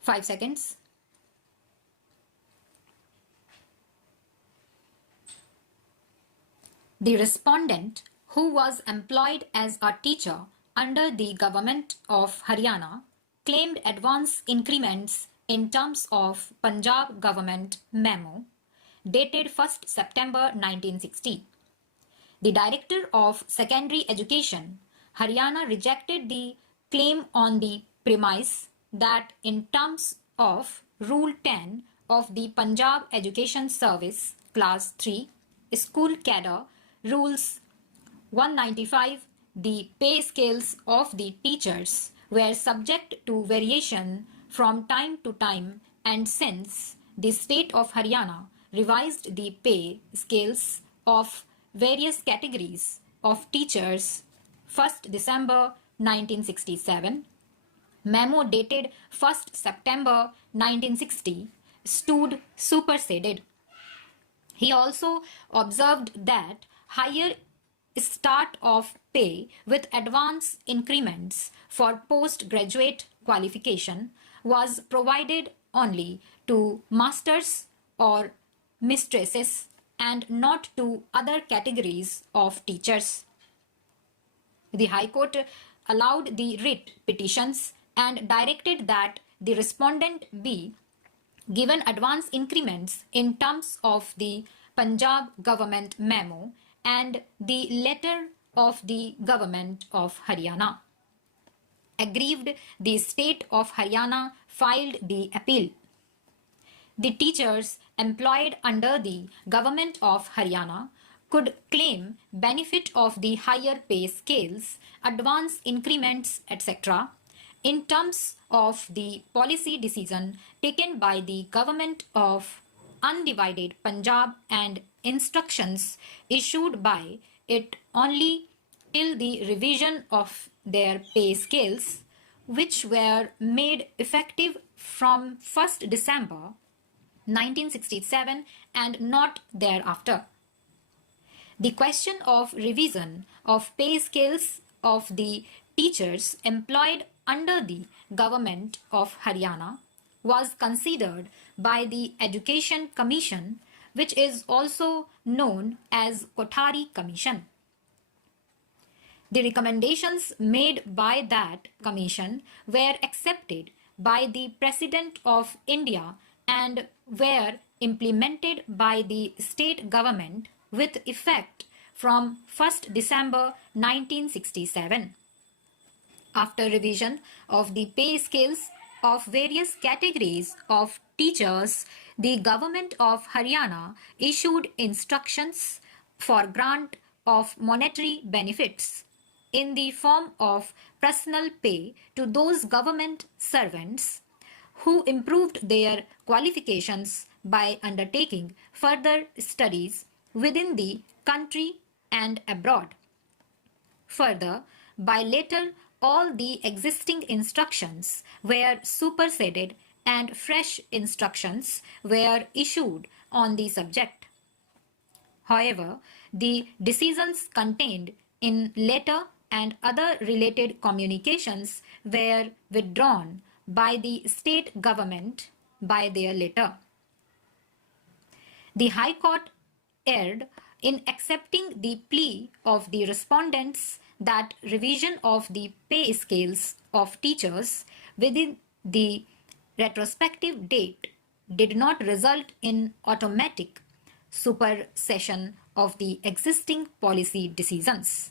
5 seconds. The respondent, who was employed as a teacher under the government of Haryana, claimed advance increments in terms of Punjab government memo dated 1st September 1960. The Director of Secondary Education, Haryana, rejected the claim on the premise that in terms of Rule 10 of the Punjab Education Service Class 3 School Cadre Rules 195, the pay scales of the teachers were subject to variation from time to time, and since the state of Haryana revised the pay scales of various categories of teachers 1st December 1967, memo dated 1st September 1960 stood superseded. He also observed that higher start of pay with advance increments for postgraduate qualification was provided only to masters or mistresses and not to other categories of teachers. The High Court allowed the writ petitions and directed that the respondent be given advance increments in terms of the Punjab government memo and the letter of the government of Haryana. Aggrieved, the state of Haryana filed the appeal. The teachers employed under the government of Haryana could claim benefit of the higher pay scales, advance increments, etc. in terms of the policy decision taken by the government of undivided Punjab and instructions issued by it only till the revision of their pay scales, which were made effective from 1st December 1967 and not thereafter. The question of revision of pay scales of the teachers employed under the government of Haryana was considered by the Education Commission, which is also known as Kothari Commission. The recommendations made by that commission were accepted by the President of India and were implemented by the state government with effect from 1st December 1967. After revision of the pay scales of various categories of teachers, the government of Haryana issued instructions for grant of monetary benefits in the form of personal pay to those government servants who improved their qualifications by undertaking further studies within the country and abroad. Further, by later, all the existing instructions were superseded and fresh instructions were issued on the subject. However, the decisions contained in letter and other related communications were withdrawn by the state government by their letter. The High Court erred in accepting the plea of the respondents that revision of the pay scales of teachers within the retrospective date did not result in automatic supersession of the existing policy decisions.